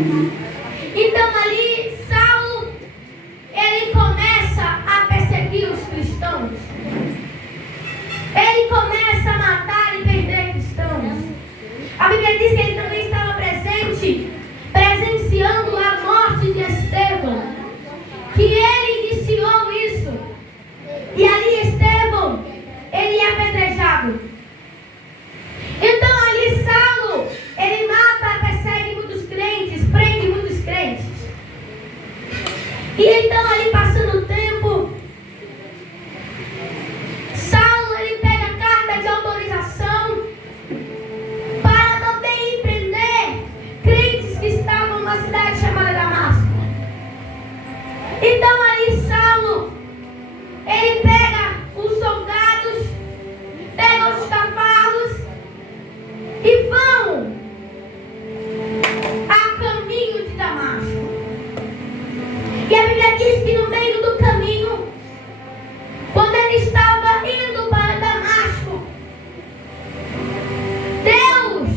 Então ali Saulo, ele começa a perseguir os cristãos. Ele começa a matar e prender cristãos. A Bíblia diz que ele também estava presente, presenciando a morte de Estevão, que ele iniciou isso. E ali Estevão, ele é apedrejado. Então ali Saulo, ele mata, persegue muitos crentes, prende muitos crentes. E então ali passando o tempo, Saulo, ele pega a carta de autorização para também prender crentes que estavam numa cidade chamada Damasco. Então ali Saulo, ele pega os soldados, pega os cavalos e vão a caminho de Damasco. E a Bíblia diz que no meio do caminho, quando ele estava indo para Damasco, Deus,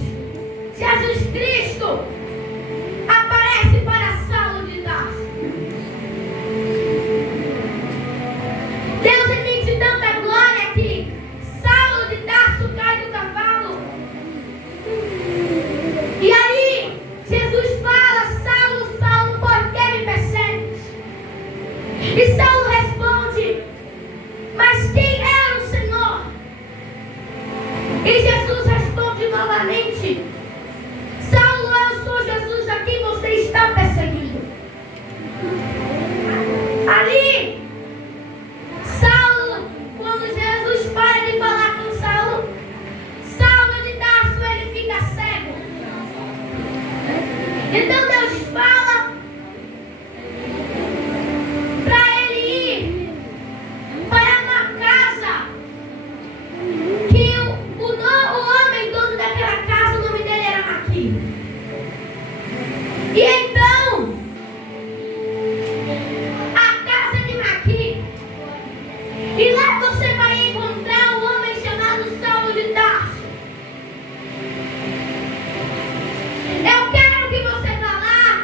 Jesus Cristo, aparece para Saulo de Tarso. Deus emite tanta glória que Saulo de Tarso cai do cavalo. E aí Jesus fala: Saulo, Saulo, por que me persegues? E Saulo responde: mas quem é o Senhor? E Jesus responde novamente: Saulo, eu sou Jesus a quem você está perseguindo. Ali Saulo, quando Jesus para de falar com Saulo, Saulo de Tarso, ele fica cego. Então Deus fala para ele ir para uma casa que o homem dono daquela casa, o nome dele era Maqui. E então a casa de Maqui, e lá você vai encontrar um homem chamado Saulo de Tarso. Eu quero que você vá lá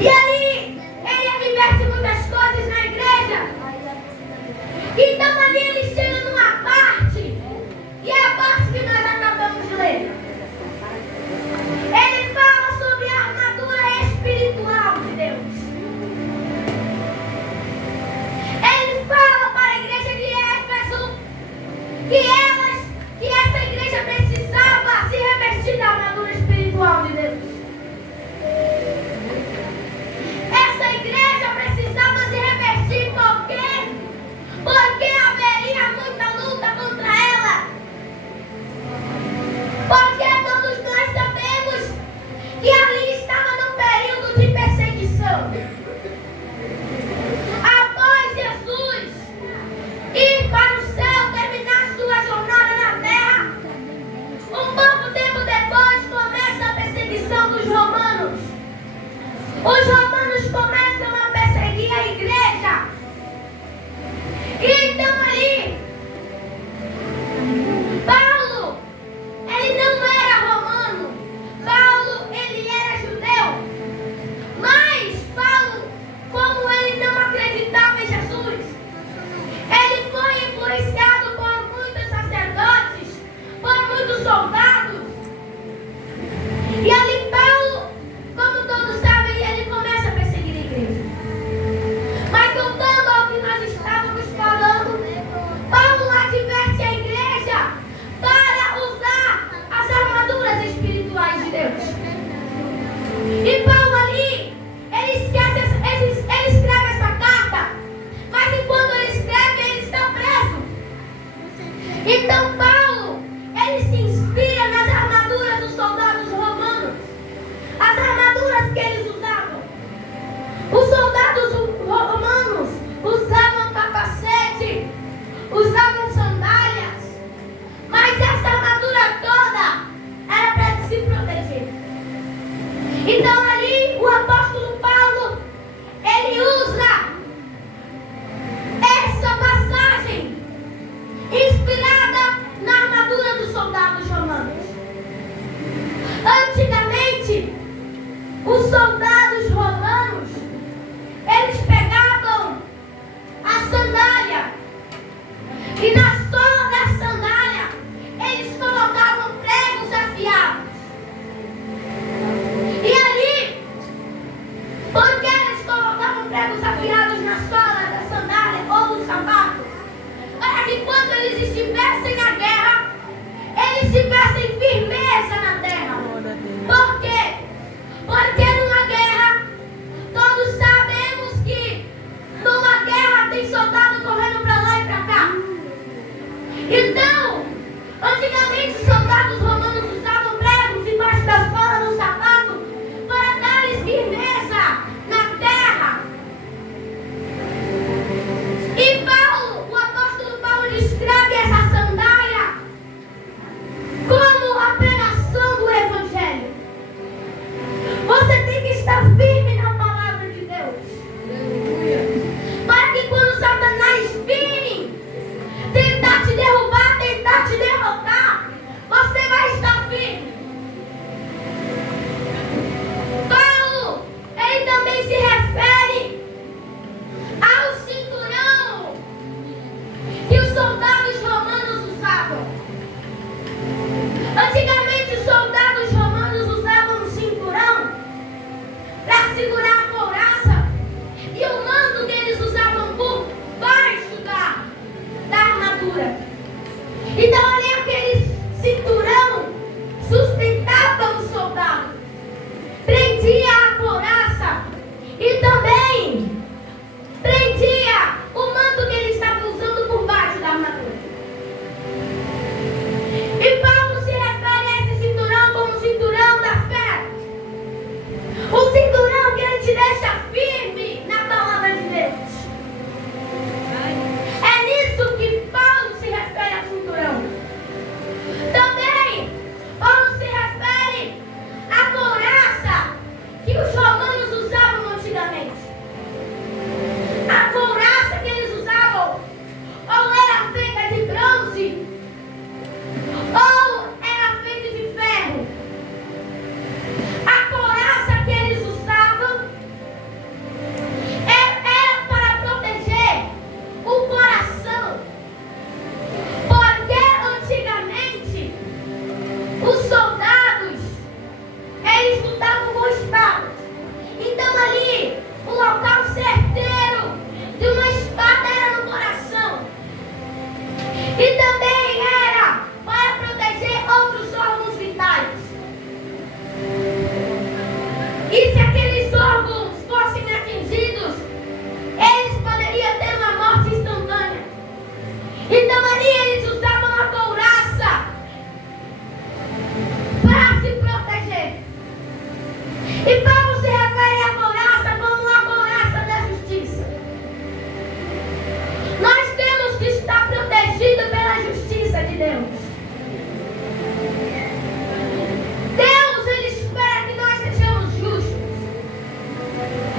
E ali, ele reverte muitas coisas na igreja. Então ali ele chega numa parte, que é a parte que nós acabamos de ler. Ele fala sobre a armadura espiritual de Deus. Ele fala para a igreja de Éfeso que essa igreja precisava se revestir da armadura espiritual de Deus. Essa igreja precisava se revestir porque haveria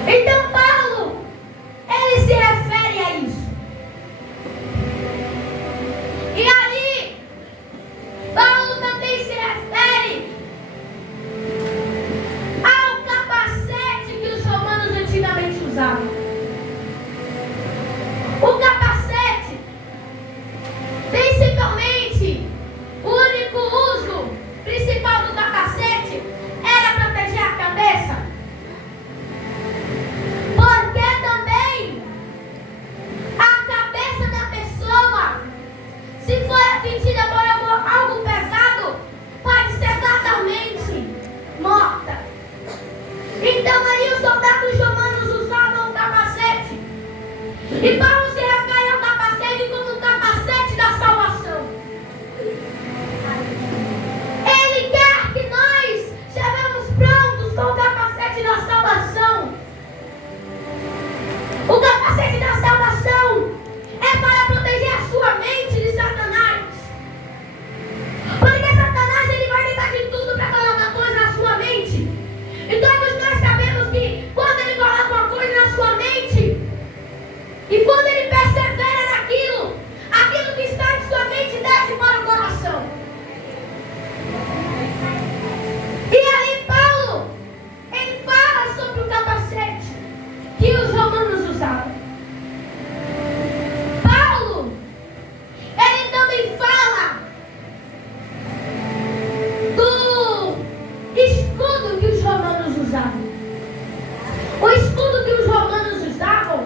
Então Paulo, ele se refere a isso. E ali, Paulo também se refere ao capacete que os romanos antigamente usavam. O capacete, principalmente, o único uso principal do capacete era proteger a cabeça. Porque também a cabeça da pessoa, se for atingida por algo pesado, pode ser fatalmente morta. Então aí os soldados romanos usavam o capacete. E Paulo se refere ao capacete como o capacete da salvação. Ele quer que nós estejamos prontos com o capacete da salvação. O capacete da salvação é para proteger a sua mente de Satanás. Porque Satanás ele vai tentar de tudo para colocar coisa na sua mente. E todos nós sabemos que quando ele coloca uma coisa na sua mente, e quando ele persevera naquilo, aquilo que está em sua mente desce para o coração. E ali Paulo, ele fala sobre o capacete que os romanos usavam. Paulo, ele também fala do escudo que os romanos usavam. O escudo que os romanos usavam,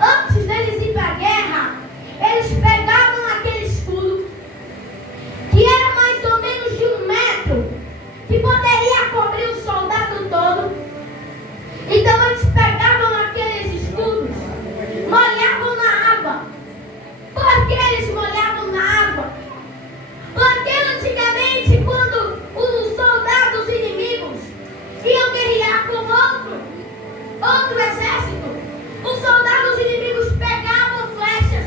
antes deles ir para a guerra, eles pegavam aquele escudo, que era mais ou menos de 1 metro, que poderia cobrir o soldado todo. Então eles pegavam aqueles escudos, molhavam na água. Por que eles molhavam na água? Porque antigamente, quando os soldados inimigos iam guerrear com outro exército, os soldados inimigos pegavam flechas,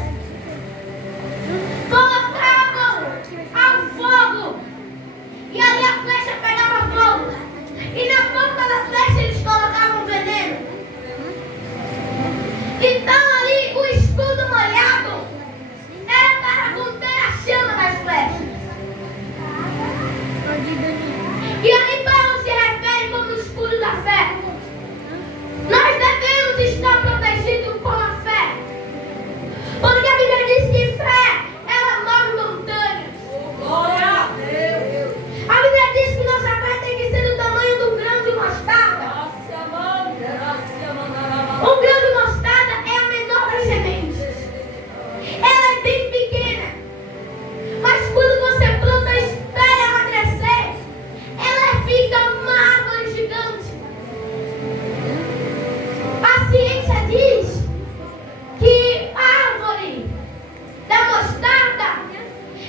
colocavam ao fogo, e ali a flecha pegava fogo, e na ponta da flecha eles colocavam veneno. Então ali o escudo molhado era para conter a chama das flechas. E ali Paulo se refere como o escudo da fé. Nós devemos estar protegidos com a fé. Porque a Bíblia diz que fé, ela move montanhas. Glória a Deus. A Bíblia diz que nossa fé tem que ser do tamanho do grão de mostarda. O grão de mostarda é a menor das sementes. Ela é bem pequena. Mas quando você planta, espera ela crescer, ela fica uma árvore gigante. A ciência diz que a árvore da mostarda,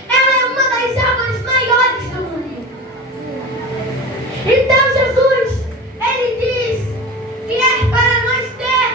ela é uma das árvores maiores do mundo. Então Jesus, ele diz que é para nós ter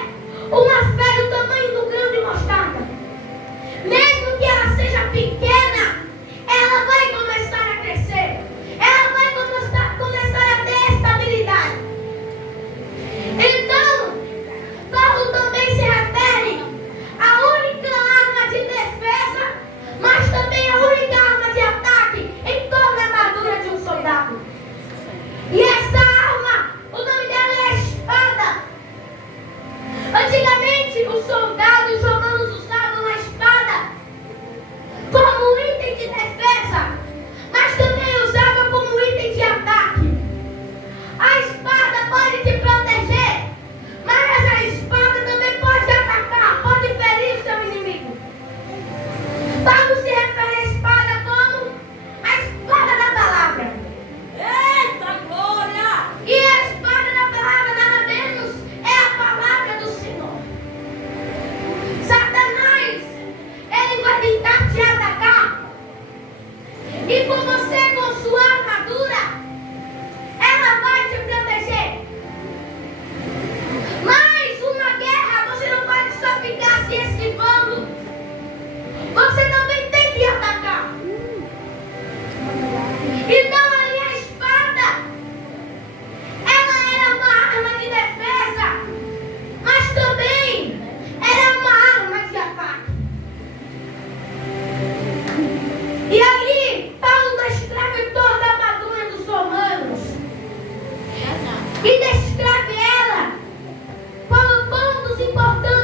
nos importando